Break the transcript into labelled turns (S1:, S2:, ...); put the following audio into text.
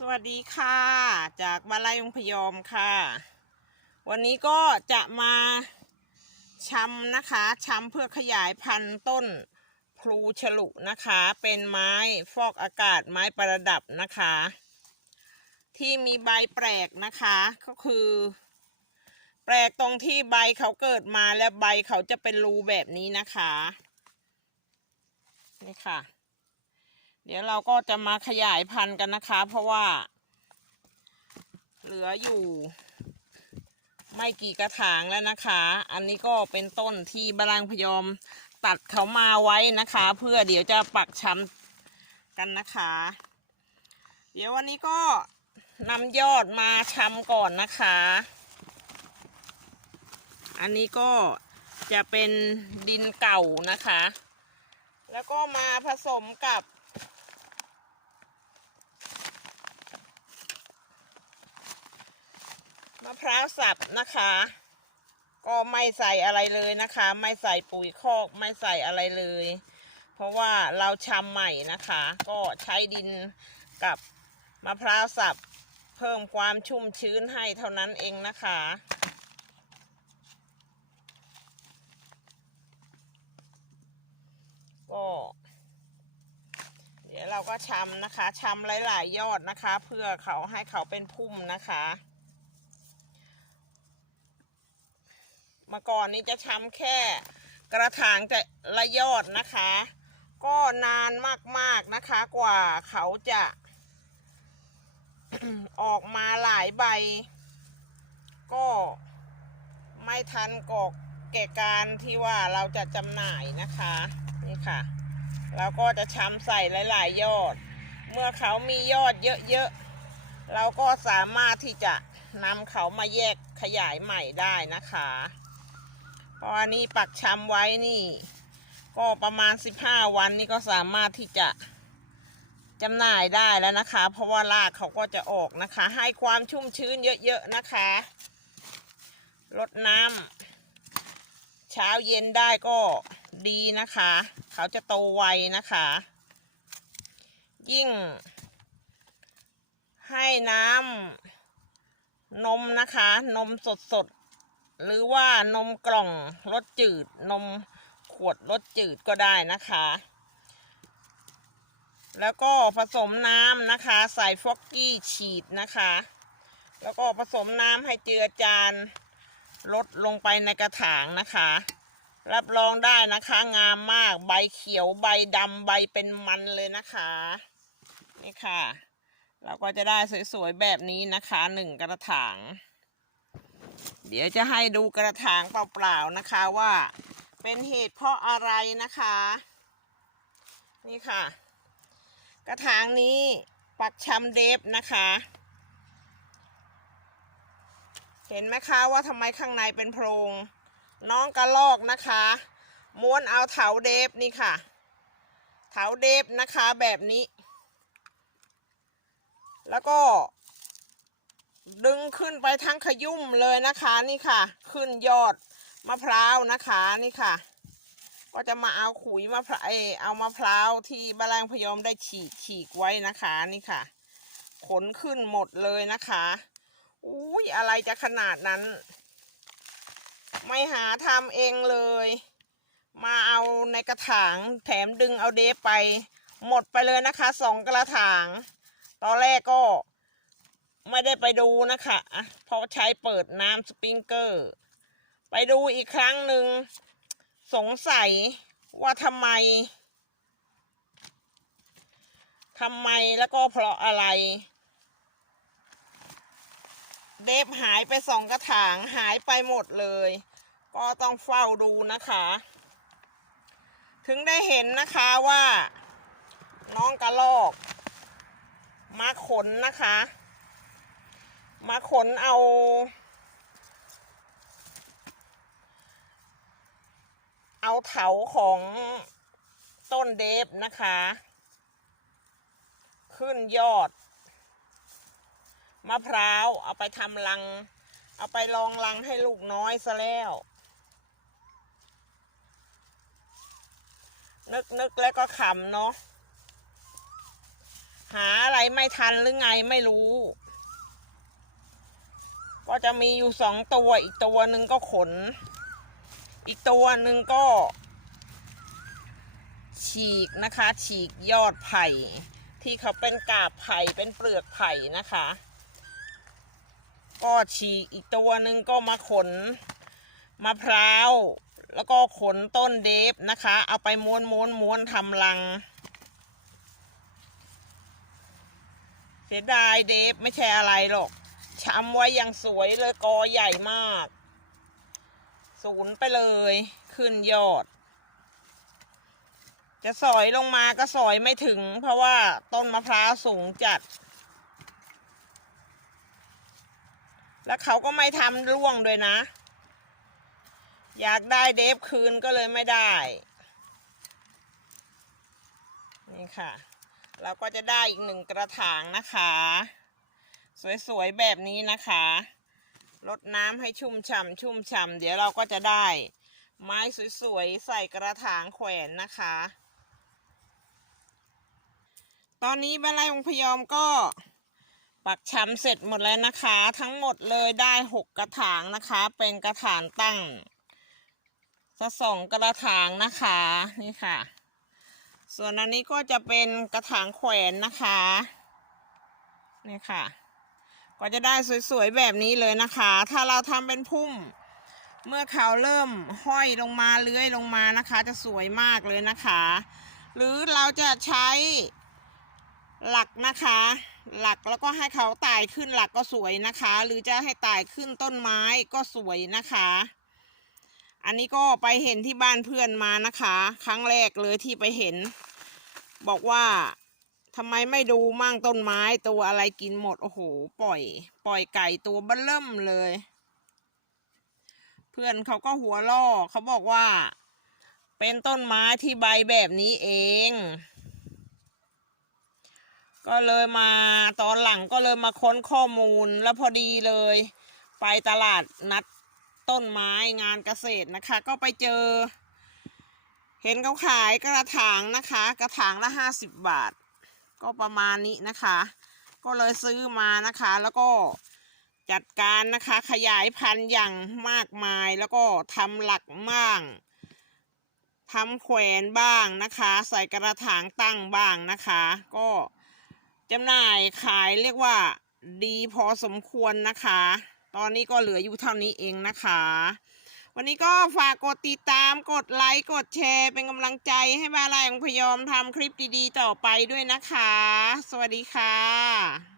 S1: สวัสดีค่ะ จากบาลายองพยอมค่ะ วันนี้ก็จะมาชำนะคะชำเพื่อขยายพันธุ์ต้นพลูฉลุนะคะ เป็นไม้ฟอกอากาศไม้ประดับนะคะ ที่มีใบแปลกนะคะก็คือ แปลกตรงที่ใบเขาเกิดมาแล้วใบเขาจะเป็นรูแบบนี้นะคะนี่ค่ะ เดี๋ยวเราก็จะมาขยายพันธุ์กันนะคะ เพราะว่า เหลืออยู่ ไม่กี่กระถางแล้วนะคะ อันนี้ก็เป็นต้นที่บาลังพยอมตัดเขามาไว้นะคะ เพื่อเดี๋ยวจะปักชำกันนะคะ เดี๋ยววันนี้ก็นำยอดมาชำก่อนนะคะ อันนี้ก็จะเป็นดินเก่านะคะ แล้วก็มาผสมกับ มะพร้าวสับนะคะ ก็ไม่ใส่อะไรเลยนะคะ ไม่ใส่ปุ๋ยคอกไม่ใส่อะไรเลย เพราะว่าเราชำใหม่นะคะ ก็ใช้ดินกับมะพร้าวสับเพิ่มความชุ่มชื้นให้เท่านั้นเองนะคะก็เดี๋ยวเราก็ชำนะคะชำหลาย ๆ ยอดนะคะ เพื่อเขาให้เขาเป็นพุ่มนะคะ มื่อก่อนนี้จะชำแค่กระถางแต่ละยอดนะคะ ก็นานมากๆนะคะกว่าเขาจะออกมาหลายใบ ก็ไม่ทันกอกแก่การที่ว่าเราจะจำหน่ายนะคะนี่ค่ะเราก็จะชำใส่หลาย ๆ ยอด เมื่อเขามียอดเยอะ ๆ เราก็สามารถที่จะนำเขามาแยกขยายใหม่ได้นะคะ ราะอันนี้ปักชำไว้นี่ ก็ประมาณ15วันนี่ก็สามารถที่จะจำหน่ายได้แล้วนะคะ เพราะว่ารากเขาก็จะออกนะคะ ให้ความชุ่มชื้นเยอะๆนะคะลดน้ำเช้าเย็นได้ก็ดีนะคะ เขาจะโตไวนะคะ ยิ่ง ให้น้ำนมนะคะ นมสดๆ หรือว่านมกล่องรสจืดนมขวดรสจืดก็ได้นะคะ แล้วก็ผสมน้ำนะคะ ใส่ฟอกกี้ฉีดนะคะ แล้วก็ผสมน้ำให้เจือจานลดลงไปในกระถางนะคะ รับรองได้นะคะงามมากใบเขียวใบดำใบเป็นมันเลยนะคะ นี่ค่ะ เราก็จะได้สวยๆแบบนี้นะคะหนึ่งกระถาง เดี๋ยวจะให้ดูกระถางเปล่าๆนะคะว่า เป็นเหตุเพราะอะไรนะคะ นี่ค่ะ กระถางนี้ปักชำเดฟนะคะ เห็นไหมคะว่าทำไมข้างในเป็นโพรง น้องกระลอกนะคะ ม้วนเอาเถาเดฟนี่ค่ะ เถาเดฟนะคะแบบนี้ แล้วก็ ดึงขึ้นไปทั้งขยุ่มเลยนะคะนี่ค่ะ ขึ้นยอดมะพร้าวนะคะนี่ค่ะ ก็จะมาเอาขุยมะพร้าวเอามะพร้าวที่บาลางพยอมได้ฉีกฉีกไว้นะคะนี่ค่ะ ขนขึ้นหมดเลยนะคะอุ้ยอะไรจะขนาดนั้น ไม่หาทำเองเลย มาเอาในกระถางแถมดึงเอาเดฟไป หมดไปเลยนะคะสองกระถาง ตอนแรกก็ ไม่ได้ไปดูนะคะเพราะใช้เปิดน้ำสปริงเกอร์ ไปดูอีกครั้งหนึ่ง สงสัยว่าทำไมทำไมแล้วก็เพราะอะไร เดฟหายไปสองกระถางหายไปหมดเลย ก็ต้องเฝ้าดูนะคะ ถึงได้เห็นนะคะว่า น้องกระลอก มาขนนะคะ มาขนเอา เอาเถาของต้นเดฟนะคะ ขึ้นยอด มะพร้าวเอาไปทำรัง เอาไปรองรังให้ลูกน้อยซะแล้ว นึกนึกแล้วก็ขำเนาะหาอะไรไม่ทันหรือไงไม่รู้ ก็จะมีอยู่สองตัวอีกตัวหนึ่งก็ขน อีกตัวหนึ่งก็ ฉีกนะคะ ฉีกยอดไผ่ ที่เขาเป็นกาบไผ่เป็นเปลือกไผ่นะคะ ก็ฉีกอีกตัวหนึ่งก็มาขนมะพร้าวแล้วก็ขนต้นเดฟนะคะ เอาไปม้วนม้วนม้วนทำรัง เสียดายเดฟไม่ใช่อะไรหรอก ช้ำไว้อย่างสวยเลยกอใหญ่มาก ศูนย์ไปเลย ขึ้นยอด จะสอยลงมาก็สอยไม่ถึง เพราะว่าต้นมะพร้าวสูงจัด แล้วเขาก็ไม่ทำร่วงด้วยนะ อยากได้เดฟคืนก็เลยไม่ได้ นี่ค่ะ เราก็จะได้อีกหนึ่งกระถางนะคะ สวยๆแบบนี้นะคะรดน้ำให้ชุ่มฉ่ำชุ่มฉ่ำเดี๋ยวเราก็จะได้ ไม้สวยๆใส่กระถางแขวนนะคะ ตอนนี้บรรลัยองพยอมก็ปักชำเสร็จหมดแล้วนะคะ ทั้งหมดเลยได้หกกระถางนะคะ เป็นกระถางตั้งสักสองกระถางนะคะนี่ค่ะ ส่วนอันนี้ก็จะเป็นกระถางแขวนนะคะนี่ค่ะ ก็จะได้สวยๆแบบนี้เลยนะคะ ถ้าเราทำเป็นพุ่ม เมื่อเขาเริ่มห้อยลงมาเลื้อยลงมานะคะ จะสวยมากเลยนะคะ หรือเราจะใช้หลักนะคะ หลักแล้วก็ให้เขาไต่ขึ้นหลักก็สวยนะคะ หรือจะให้ไต่ขึ้นต้นไม้ก็สวยนะคะ อันนี้ก็ไปเห็นที่บ้านเพื่อนมานะคะ ครั้งแรกเลยที่ไปเห็น บอกว่า ทำไมไม่ดูมั่งต้นไม้ตัวอะไรกินหมด โอ้โห ปล่อย ปล่อยไก่ตัวเบ้อเริ่มเลย เพื่อนเขาก็หัวล่อเขาบอกว่า เป็นต้นไม้ที่ใบแบบนี้เอง ก็เลยมาตอนหลังก็เลยมาค้นข้อมูลแล้วพอดีเลย ไปตลาดนัดต้นไม้งานเกษตรนะคะ ก็ไปเจอ เห็นเขาขายกระถางนะคะ กระถางละห้าสิบบาท ก็ประมาณนี้นะคะ ก็เลยซื้อมานะคะ แล้วก็จัดการนะคะขยายพันธุ์อย่างมากมายแล้วก็ทำหลักบ้างทำแขวนบ้างนะคะ ใส่กระถางตั้งบ้างนะคะ ก็จำหน่ายขายเรียกว่าดีพอสมควรนะคะ ตอนนี้ก็เหลืออยู่เท่านี้เองนะคะ วันนี้ก็ฝากกดติดตามกดไลค์กดแชร์เป็นกำลังใจให้บาลายของพยอมทำคลิปดีๆต่อไปด้วยนะคะ สวัสดีค่ะ